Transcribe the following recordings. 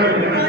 Hare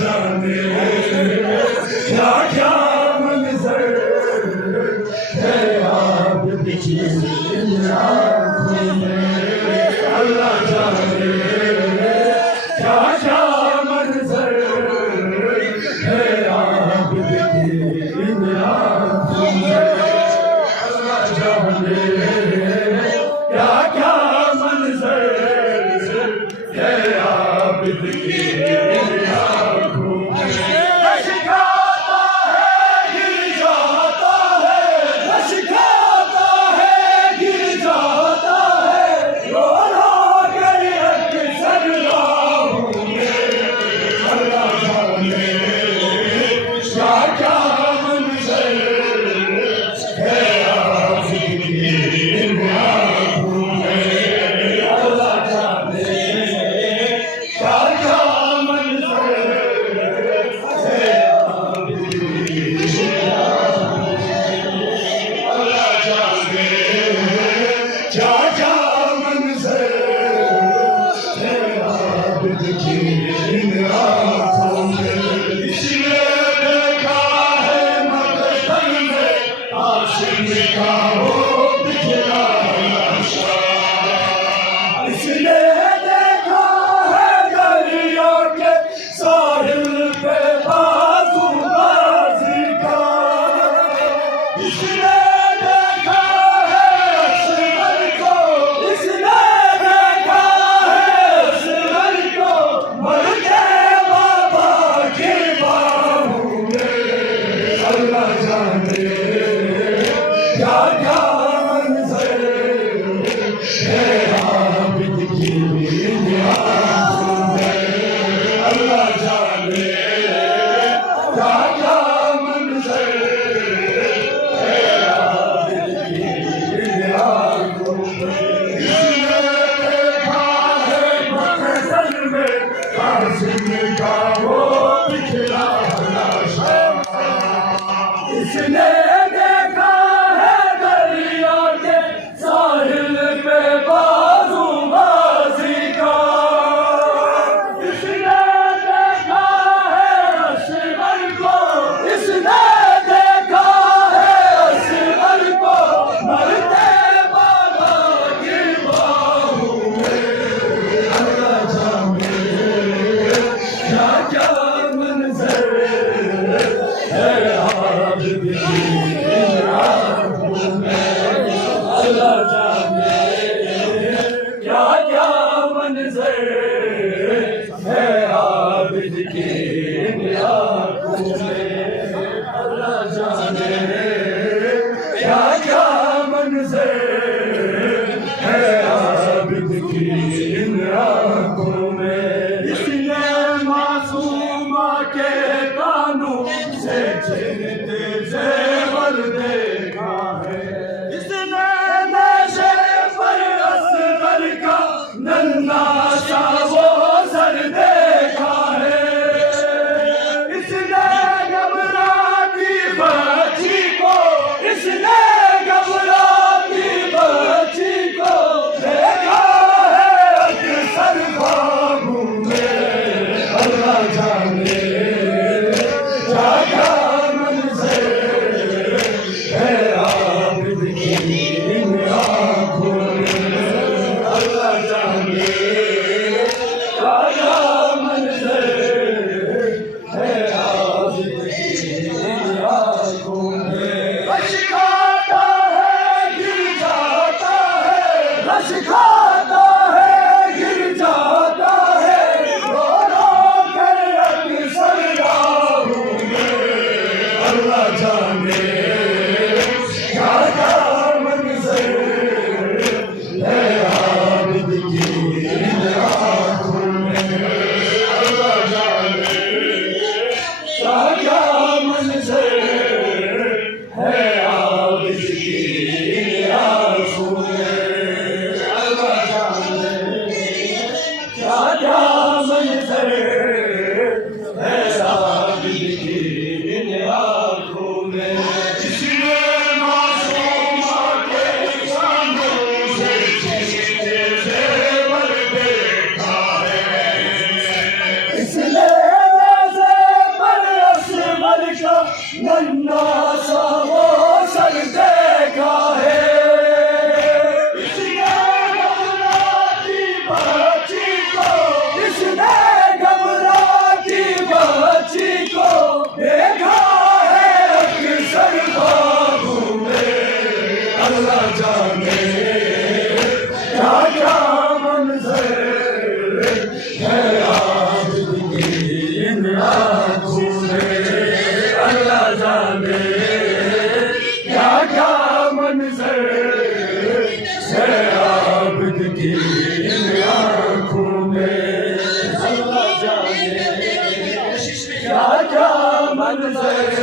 जाने क्या क्या मंजर है आबिद की इन आँखों में। अल्लाह जाने क्या क्या मंजर है आबिद की इन आँखों में। अल्लाह जाने क्या क्या मंजर है आबिद की इन आँखों में। सिखाता है गिर जाता है, सिखाता है गिर जाता है, रो रो कर अक्सर राहों में। अल्लाह जाने क्या क्या मंजर है आबिद की इन आँखों में। अल्लाह जाने क्या क्या मंजर है आबिद की इन आँखों में। अल्लाह जाने क्या क्या मंजर है आबिद की इन आँखों में। इसने देखा है मक़तल में आशिक़ का वो बिखरा नक्शा। इसने देखा है दरिया के साहिल पे बाज़ूबाज़ी का। इसने देखा है असगर को, इसने देखा है असगर को मरते बाबा की बाहों में। अल्लाह जाने क्या क्या मंजर है आबिद की इन आँखों में। अल्लाह जाने क्या क्या मंजर है आबिद की इन आँखों में। इसने देखा है मक़तल में कासिम का वो बिखरा नक्शा। इसने देखा है दरिया के साहिल पे बाज़ूबाज़ी का। इसने देखा है असगर को, इसने देखा है असगर को मरते बाबा की बाहों में। अल्लाह जाने क्या क्या मंजर है आबिद की इन आँखों में। अल्लाह जाने क्या क्या मंजर है आबिद की इन आँखों में। अल्लाह जाने क्या क्या मंजर है आबिद की इन आँखों में। इसने मासूमा के कानों से छीनते ज़ेवर देखा है। इसने नशे पर असगर का नन्हा सा वो सर देखा है। इसने घबराती बच्ची को, इसने घबराती बच्ची को देखा है अक्सर ख्वाबों में। अल्लाह जाने क्या क्या मंजर इन आँखों में अल्लाह जाने क्या क्या मंजर है आबिद की इन आँखों में। अल्लाह जाने क्या क्या मंजर